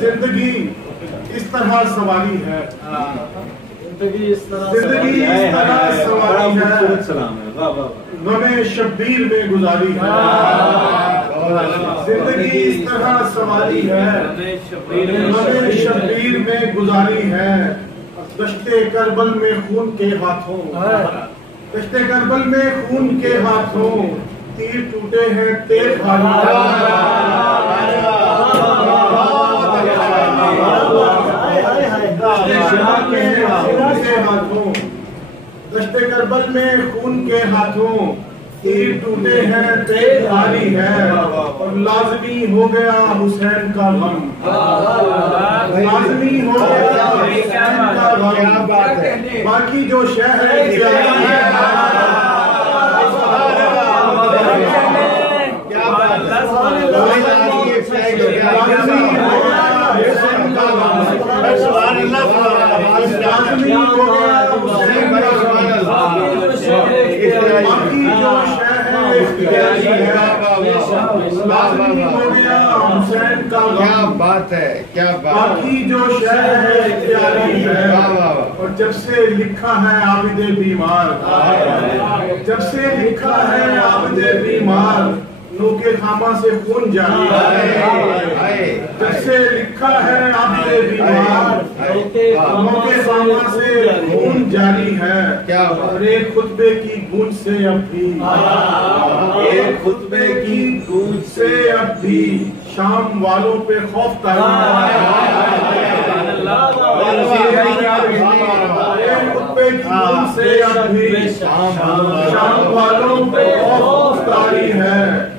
जिंदगी इस तरह सवारी है, जिंदगी इस तरह सवारी है, गमे शब्बीर में गुजारी है। जिंदगी इस तरह सवारी है, गमे शब्बीर में गुजारी है। दश्ते करबल में खून के हाथों, दश्ते करबल में खून के हाथों, तीर टूटे हैं तेज हाथों, दश्ते करबल में खून के हाथों, तीर टूटे हैं तेज धारी है। और लाजमी हो गया हुसैन का गम, लाजमी हो गया हुसैन का गम। बाकी जो शह है क्या बात है, क्या बाकी जो शह है इख्तियारी है। और जब से लिखा है आबिदे बीमार, जब से लिखा है आबिदे बीमार, नूके खामा से खून जारी है। जब से लिखा है आबिदे बीमार, नूके खामा से खून जारी है। क्या और एक खुतबे की गूंज से अब भी, एक खुतबे की गूंज से अब भी शाम वालों पे खौफ तारी है। एक खुतबे की गूंज से अब भी शाम वालों पे खौफ तारी है।